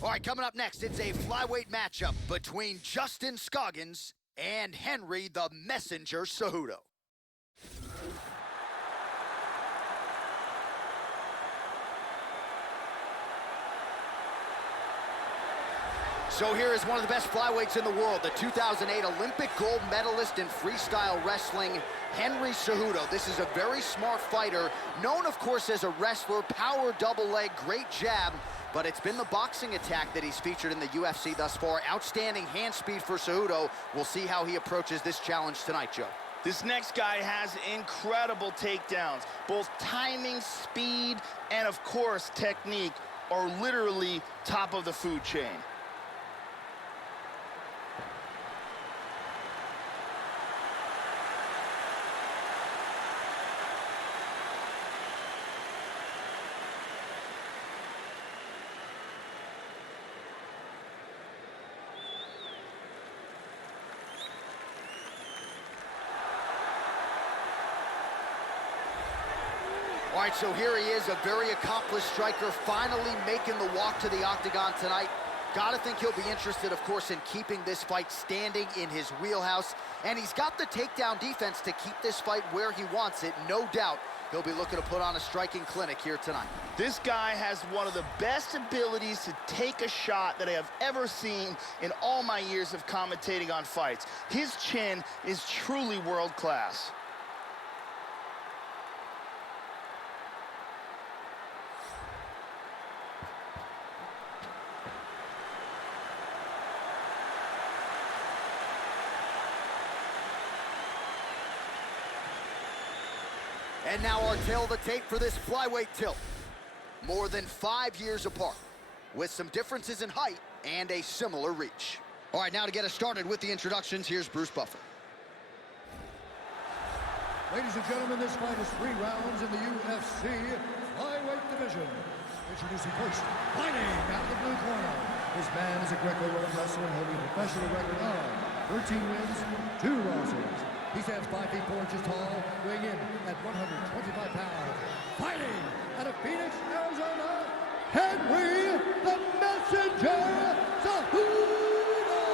All right, coming up next, it's a flyweight matchup between Justin Scoggins and Henry the Messenger Cejudo. So here is one of the best flyweights in the world, the 2008 Olympic gold medalist in freestyle wrestling, Henry Cejudo. This is a very smart fighter, known, of course, as a wrestler, power double leg, great jab, but it's been the boxing attack that he's featured in the UFC thus far. Outstanding hand speed for Cejudo. We'll see how he approaches this challenge tonight, Joe. This next guy has incredible takedowns. Both timing, speed, and, of course, technique are literally top of the food chain. All right, so here he is, a very accomplished striker, finally making the walk to the octagon tonight. Gotta think he'll be interested, of course, in keeping this fight standing in his wheelhouse. And he's got the takedown defense to keep this fight where he wants it. No doubt he'll be looking to put on a striking clinic here tonight. This guy has one of the best abilities to take a shot that I have ever seen in all my years of commentating on fights. His chin is truly world class. And now our tail of the tape for this flyweight tilt. More than 5 years apart, with some differences in height and a similar reach. All right, now to get us started with the introductions, here's Bruce Buffer. Ladies and gentlemen, this fight is 3 rounds in the UFC flyweight division. Introducing first, fighting out of the blue corner. This man is a Greco-Roman wrestler holding a professional record of 13 wins, 2 losses. He stands 5 feet 4 inches tall, weighing in at 125 pounds. Fighting out of Phoenix, Arizona, Henry the Messenger Cejudo!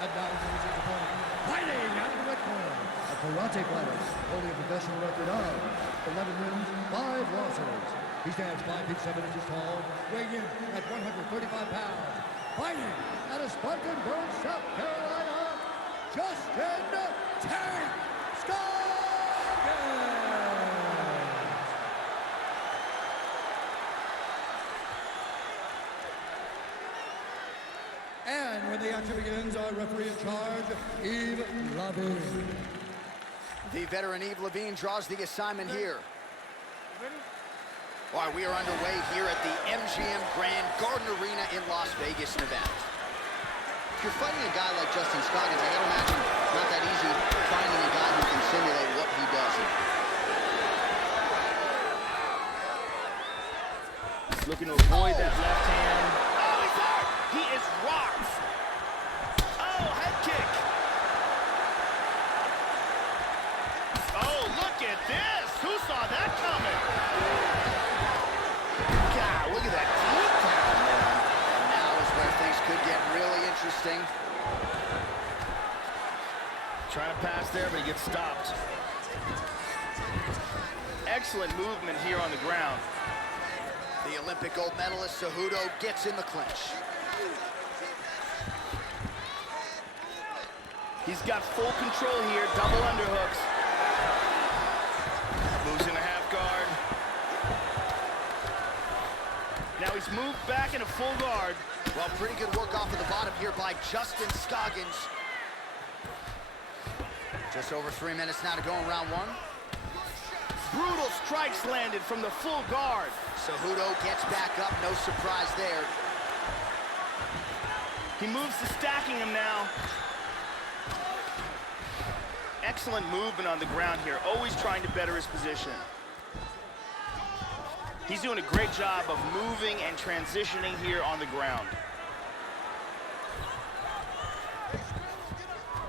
And now introducing his opponent, fighting out of the red corner, a karate fighter, holding a professional record of 11 wins, 5 losses. He stands 5 feet 7 inches tall, weighing in at 135 pounds. Fighting out of Spartanburg, South Carolina, Justin Tank Scoggins! And when the action begins, our referee in charge, Yves Levine. The veteran Yves Levine draws the assignment here. All right, we are underway here at the MGM Grand Garden Arena in Las Vegas, Nevada. If you're fighting a guy like Justin Scoggins, I gotta imagine it's not that easy finding a guy who can simulate what he does. He's looking to avoid that left hand. Oh, he's hurt! He is rocked! Oh, head kick! Oh, look at this! Who saw that coming? God, look at that takedown, man. And now is where things could get really interesting. Trying to pass there, but he gets stopped. Excellent movement here on the ground. The Olympic gold medalist Cejudo gets in the clinch. He's got full control here, double underhooks. Moves in a half guard. Now he's moved back in a full guard. Well, pretty good work off of the bottom here by Justin Scoggins. Just over 3 minutes now to go in round 1. Brutal strikes landed from the full guard. Cejudo gets back up, no surprise there. He moves to stacking him now. Excellent movement on the ground here, always trying to better his position. He's doing a great job of moving and transitioning here on the ground.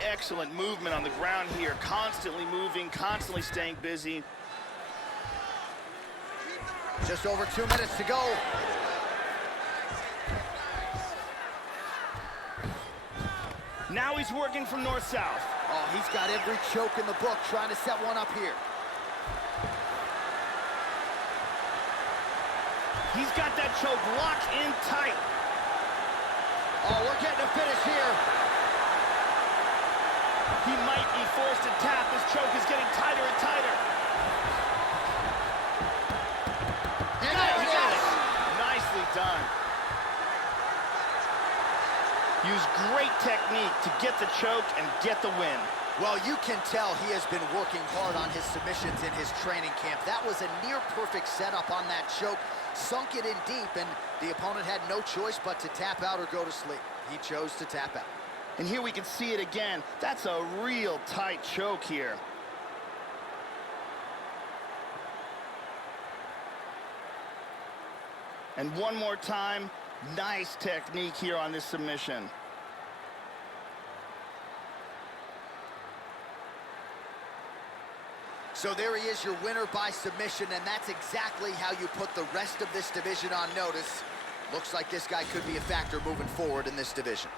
Excellent movement on the ground here, constantly moving, constantly staying busy. Just over 2 minutes to go. Now he's working from north-south. Oh, he's got every choke in the book trying to set one up here. He's got that choke locked in tight. Oh, we're getting a finish here. He might be forced to tap. This choke is getting tighter and tighter. And there it is. Nicely done. Use great technique to get the choke and get the win. Well, you can tell he has been working hard on his submissions in his training camp. That was a near-perfect setup on that choke. Sunk it in deep, and the opponent had no choice but to tap out or go to sleep. He chose to tap out. And here we can see it again. That's a real tight choke here. And one more time, nice technique here on this submission. So there he is, your winner by submission, and that's exactly how you put the rest of this division on notice. Looks like this guy could be a factor moving forward in this division.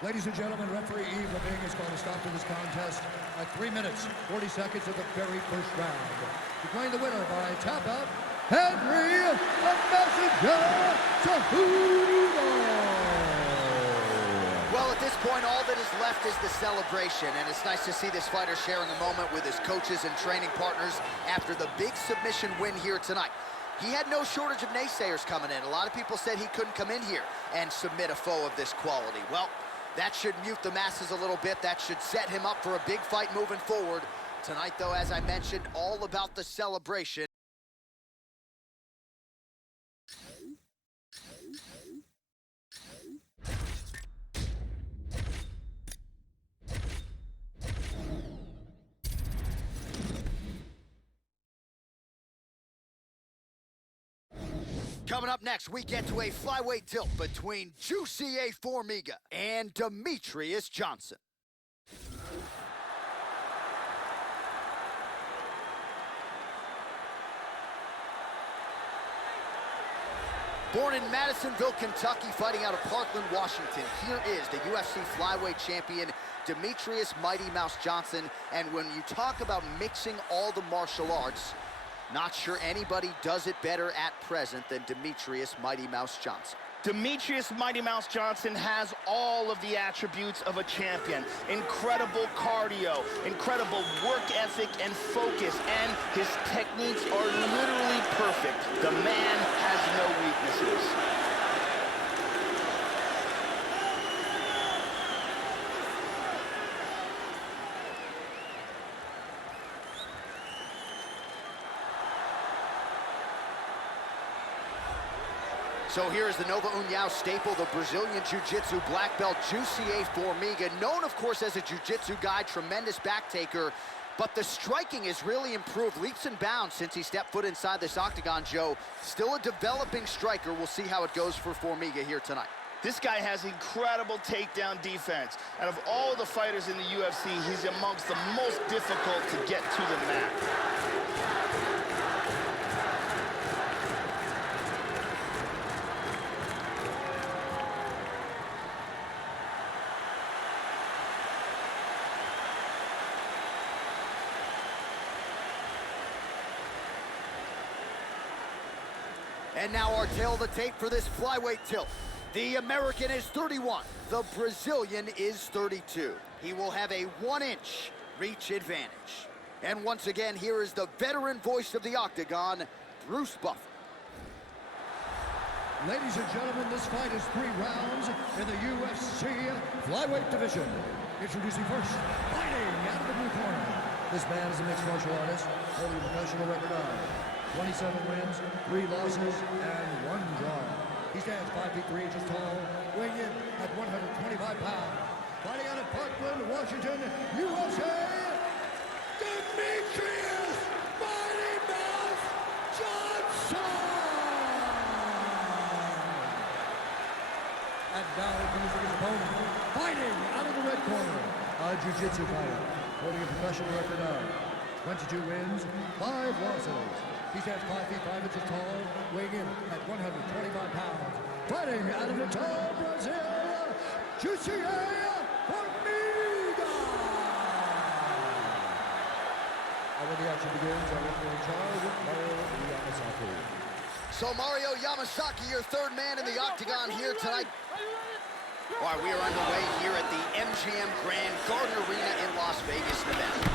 Ladies and gentlemen, referee Yves Leving is going to stop to this contest at 3 minutes, 40 seconds of the very first round. Declaring the winner by tap out, Henry the Messenger Cejudo. Well, at this point, all that is left is the celebration, and it's nice to see this fighter sharing a moment with his coaches and training partners after the big submission win here tonight. He had no shortage of naysayers coming in. A lot of people said he couldn't come in here and submit a foe of this quality. Well, that should mute the masses a little bit. That should set him up for a big fight moving forward. Tonight, though, as I mentioned, all about the celebration. Coming up next, we get to a flyweight tilt between Juicy A. Formiga and Demetrius Johnson. Born in Madisonville, Kentucky, fighting out of Parkland, Washington, here is the UFC flyweight champion, Demetrius Mighty Mouse Johnson. And when you talk about mixing all the martial arts, not sure anybody does it better at present than Demetrius Mighty Mouse Johnson. Demetrius Mighty Mouse Johnson has all of the attributes of a champion. Incredible cardio, incredible work ethic and focus, and his techniques are literally perfect. The man has no weaknesses. So here is the Nova União staple, the Brazilian Jiu-Jitsu black belt, Juicy A. Formiga, known, of course, as a Jiu-Jitsu guy, tremendous back taker, but the striking has really improved leaps and bounds since he stepped foot inside this octagon, Joe. Still a developing striker. We'll see how it goes for Formiga here tonight. This guy has incredible takedown defense. Out of all the fighters in the UFC, he's amongst the most difficult to get to the mat. And now our tail of the tape for this flyweight tilt. The American is 31. The Brazilian is 32. He will have a 1-inch reach advantage. And once again, here is the veteran voice of the octagon, Bruce Buffer. Ladies and gentlemen, this fight is 3 rounds in the UFC flyweight division. Introducing first, fighting out of the blue corner. This man is a mixed martial artist, holding a professional record of 27 wins, 3 losses, and 1 draw. He stands 5 feet 3 inches tall, weighing in at 125 pounds. Fighting out of Parkland, Washington, USA, Demetrius Mighty Mouse Johnson! And now introducing his opponent, fighting out of the red corner, a jiu-jitsu fighter, holding a professional record of 22 wins, 5 losses. He stands 5 feet 5 inches tall, weighing in at 125 pounds. Fighting out of the tall Brazil, Jussier Formiga! And when the action begins, our referee in charge, Mario Yamasaki. So Mario Yamasaki, your third man in the octagon here tonight. All right, we are underway here at the MGM Grand Garden Arena in Las Vegas, Nevada.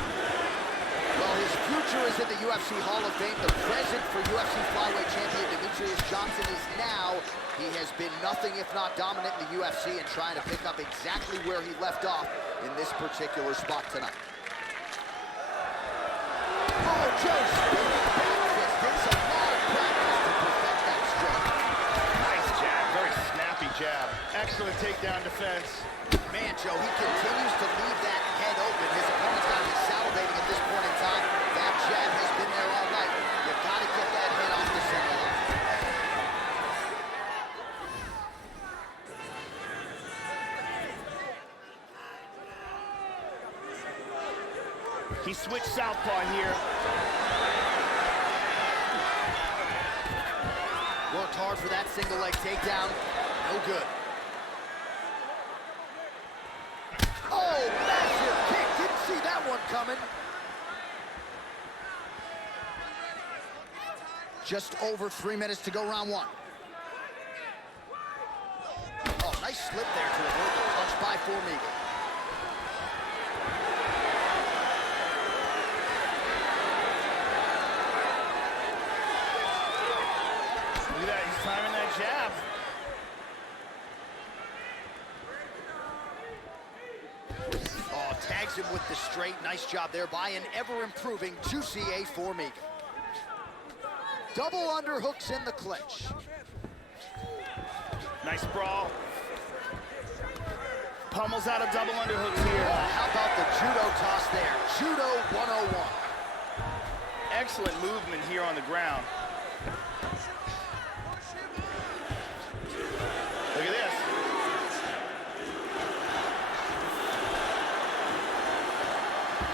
Well, his future is in the UFC Hall of Fame. The present for UFC flyweight champion Demetrius Johnson is now. He has been nothing if not dominant in the UFC and trying to pick up exactly where he left off in this particular spot tonight. Oh, Joe spinning back fist. It's a lot of practice to perfect that stroke. Nice jab, very snappy jab. Excellent takedown defense. Man, Joe, he continues to leave that head open. His opponent's got to be salivating at this point in time. That jab has been there all night. You've got to get that head off the center line. He switched southpaw here. Worked hard for that single leg takedown. No good. Oh, massive kick. Didn't see that one coming. Just over 3 minutes to go, round one. Oh, nice slip there to avoid the punch by Formiga. Look at that, he's timing that jab. Oh, tags him with the straight. Nice job there by an ever-improving Jussier Formiga. Double underhooks in the clinch. Nice brawl. Pummels out of double underhooks here. Oh, how about the judo toss there? Judo 101. Excellent movement here on the ground. Look at this.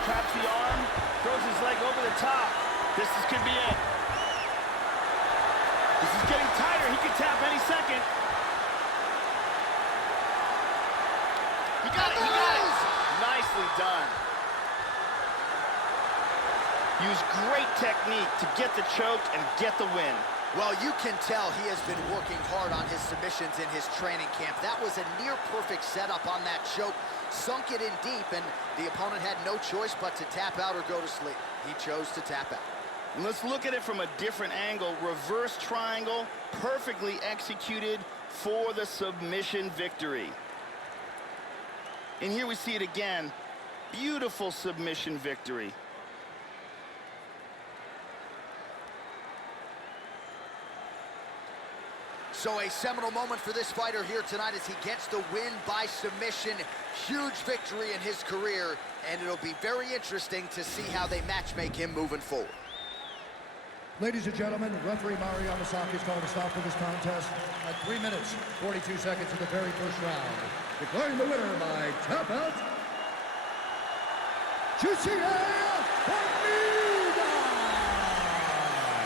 Traps the arm, throws his leg over the top. This could be it. This is getting tighter. He could tap any second. He got it. He got it. Nicely done. Use great technique to get the choke and get the win. Well, you can tell he has been working hard on his submissions in his training camp. That was a near-perfect setup on that choke. Sunk it in deep, and the opponent had no choice but to tap out or go to sleep. He chose to tap out. Let's look at it from a different angle. Reverse triangle, perfectly executed for the submission victory. And here we see it again. Beautiful submission victory. So a seminal moment for this fighter here tonight as he gets the win by submission. Huge victory in his career, and it'll be very interesting to see how they matchmake him moving forward. Ladies and gentlemen, referee Mario Yamasaki is calling a stop to this contest at 3 minutes, 42 seconds in the very first round. Declaring the winner by tap out, Jussier Formiga!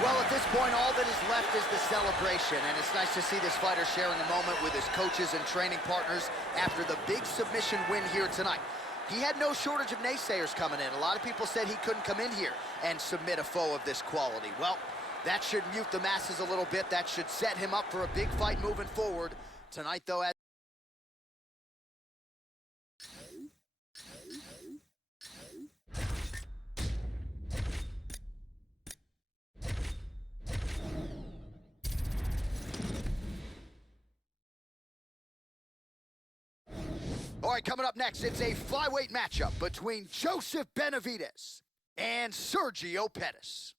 Well, at this point, all that is left is the celebration, and it's nice to see this fighter sharing a moment with his coaches and training partners after the big submission win here tonight. He had no shortage of naysayers coming in. A lot of people said he couldn't come in here and submit a foe of this quality. Well, that should mute the masses a little bit. That should set him up for a big fight moving forward. Tonight, though, as all right, coming up next, it's a flyweight matchup between Joseph Benavidez and Sergio Pettis.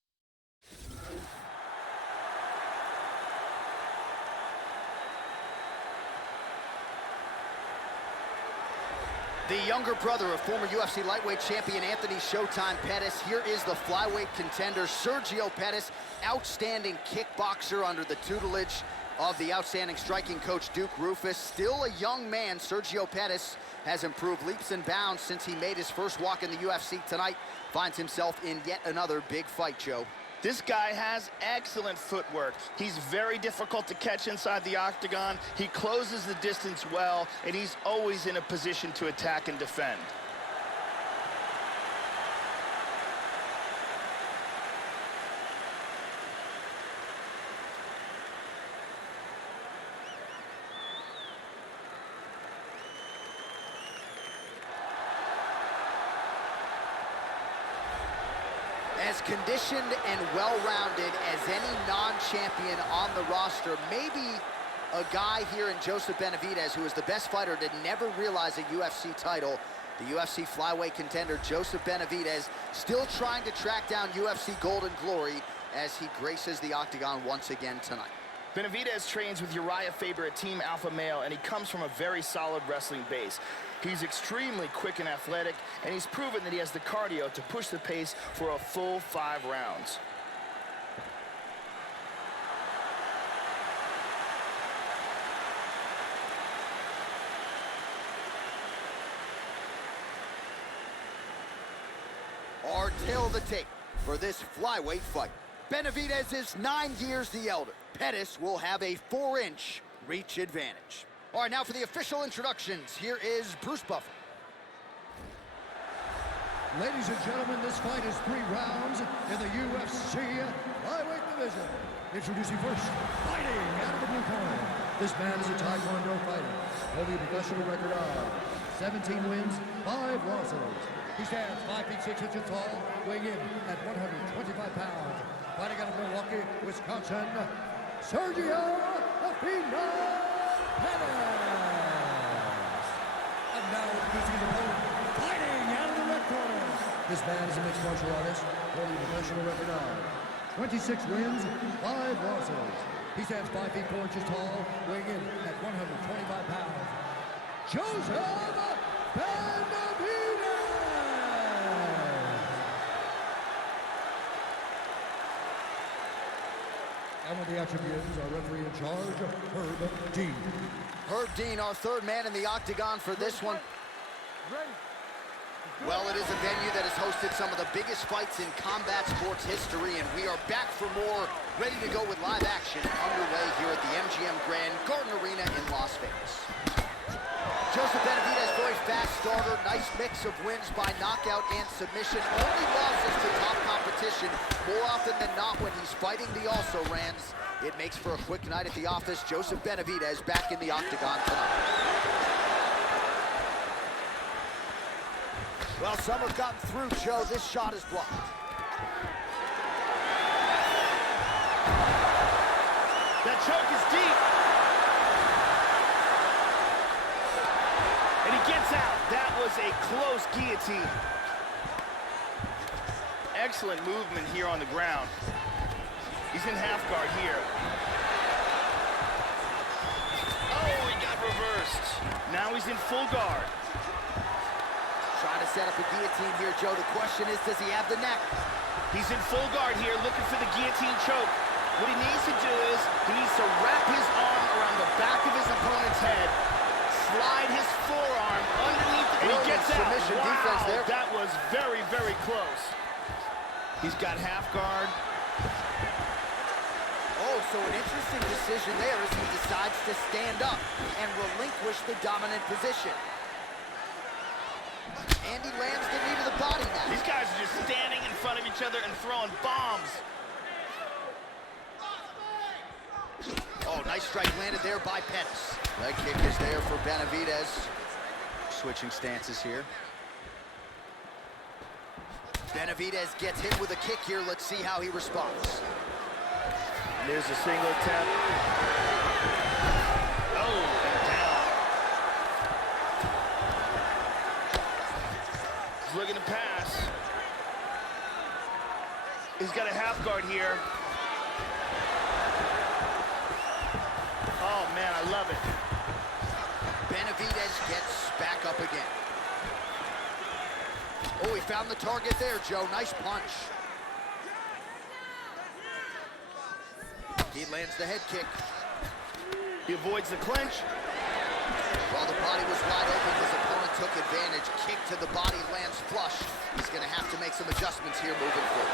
The younger brother of former UFC lightweight champion Anthony Showtime Pettis. Here is the flyweight contender, Sergio Pettis, outstanding kickboxer under the tutelage of the outstanding striking coach Duke Rufus. Still a young man, Sergio Pettis has improved leaps and bounds since he made his first walk in the UFC tonight. Finds himself in yet another big fight, Joe. This guy has excellent footwork. He's very difficult to catch inside the octagon. He closes the distance well, and he's always in a position to attack and defend. As conditioned and well-rounded as any non-champion on the roster, maybe a guy here in Joseph Benavidez, who is the best fighter to never realize a UFC title. The UFC flyweight contender Joseph Benavidez still trying to track down UFC Golden Glory as he graces the octagon once again tonight. Benavidez trains with Uriah Faber at Team Alpha Male, and he comes from a very solid wrestling base. He's extremely quick and athletic, and he's proven that he has the cardio to push the pace for a full 5 rounds. Our tale of the tape for this flyweight fight. Benavidez is 9 years the elder. Pettis will have a 4-inch reach advantage. All right, now for the official introductions, here is Bruce Buffer. Ladies and gentlemen, this fight is 3 rounds in the UFC flyweight division. Introducing first, fighting out of the blue corner. This man is a Taekwondo fighter, holding a professional record of 17 wins, 5 losses. He stands 5 feet 6 inches tall, weighing in at 125 pounds. Fighting out of Milwaukee, Wisconsin, Sergio Pettis. And now introducing his opponent, fighting out of the red corner. This man is a mixed martial artist, holding a professional record of 26 wins, 5 losses. He stands 5 feet 4 inches tall, weighing in at 125 pounds. Joseph Benavidez. And with the action begins, our referee in charge, Herb Dean. Herb Dean, our third man in the octagon for this one. Well, it is a venue that has hosted some of the biggest fights in combat sports history, and we are back for more, ready to go with live action underway here at the MGM Grand Garden Arena in Las Vegas. Joseph Benavidez, very fast starter, nice mix of wins by knockout and submission. Only losses to top competition, more often than not when he's fighting the also-rans. It makes for a quick night at the office. Joseph Benavidez back in the octagon tonight. Well, some have gotten through, Joe. This shot is blocked. That choke is deep. And he gets out. That was a close guillotine. Excellent movement here on the ground. He's in half guard here. Oh, he got reversed. Now he's in full guard. Trying to set up a guillotine here, Joe. The question is, does he have the neck? He's in full guard here, looking for the guillotine choke. What he needs to do is, he needs to wrap his arm around the back of his opponent's head, slide his forearm underneath, and he gets out. Submission defense there. That was very, very close. He's got half guard. Oh, so an interesting decision there as he decides to stand up and relinquish the dominant position. And he lands the knee to the body now. These guys are just standing in front of each other and throwing bombs. Oh, nice strike landed there by Pettis. Leg kick is there for Benavidez. Switching stances here. Benavidez gets hit with a kick here. Let's see how he responds. There's a single tap. Oh, and down. He's looking to pass. He's got a half guard here. Oh, man, I love it. Benavidez gets back up again. Oh, he found the target there, Joe. Nice punch. He lands the head kick. He avoids the clinch. While the body was wide open, his opponent took advantage. Kick to the body, lands flush. He's going to have to make some adjustments here moving forward.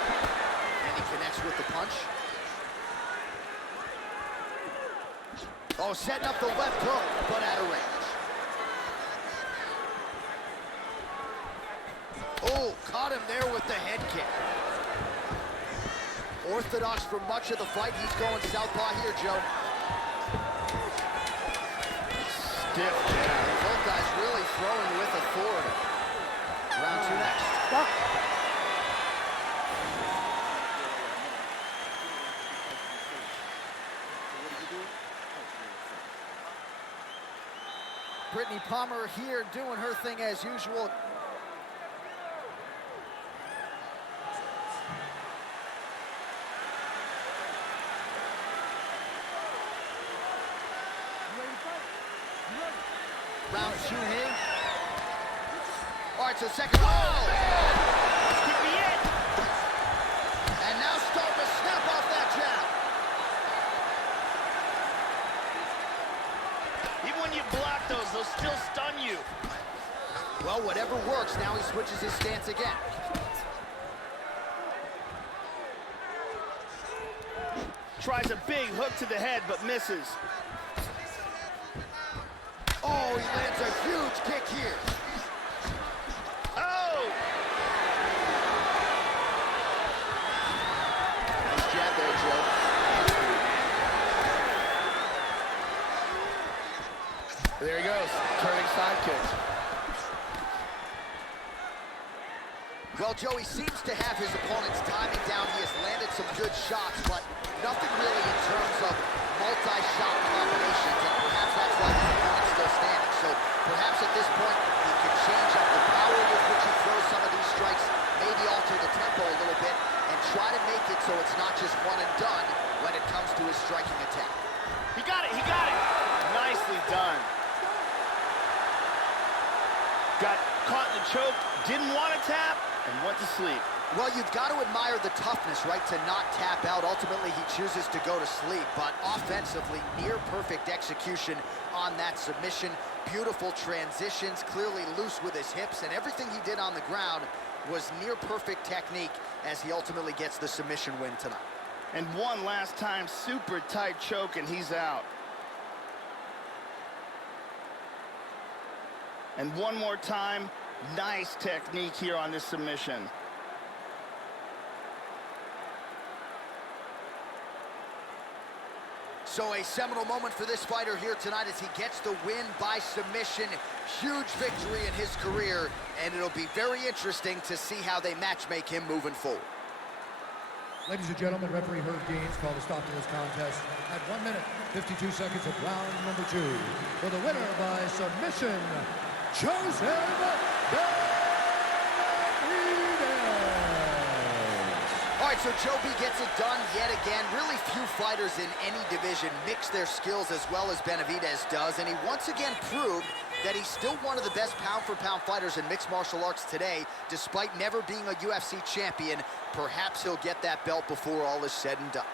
And he connects with the punch. Oh, setting up the left hook, but out of range. Oh, caught him there with the head kick. Orthodox for much of the fight. He's going southpaw here, Joe. Stiff jab. Both guys really throwing with authority. Round two next. Brittany Palmer here doing her thing as usual. Round two here. All right, so second round. This could be it. And now starting to snap off that jab. Even when you block those, they'll still stun you. Well, whatever works, now he switches his stance again. Tries a big hook to the head, but misses. Oh, he lands a huge kick here. Oh! Nice jab there, Joe. There he goes, turning side kick. Well, Joe, he seems to have his opponent's timing down. He has landed some good shots, but nothing really in terms of multi-shot combinations, and perhaps that's why his opponent's still standing. So perhaps at this point, he can change up the power with which he throws some of these strikes, maybe alter the tempo a little bit, and try to make it so it's not just one and done when it comes to his striking attack. He got it, he got it. Nicely done. Got caught in the choke, didn't want to tap, and went to sleep. Well, you've got to admire the toughness, right, to not tap out. Ultimately, he chooses to go to sleep, but offensively, near-perfect execution on that submission. Beautiful transitions, clearly loose with his hips, and everything he did on the ground was near-perfect technique as he ultimately gets the submission win tonight. And one last time, super tight choke, and he's out. And one more time, nice technique here on this submission. So a seminal moment for this fighter here tonight as he gets the win by submission. Huge victory in his career, and it'll be very interesting to see how they match-make him moving forward. Ladies and gentlemen, referee Herb Gaines called a stop to this contest at 1 minute, 52 seconds of round number 2. For the winner by submission, Joseph All right, so Joe B gets it done yet again. Really few fighters in any division mix their skills as well as Benavidez does, and he once again proved that he's still one of the best pound-for-pound fighters in mixed martial arts today, despite never being a UFC champion. Perhaps he'll get that belt before all is said and done.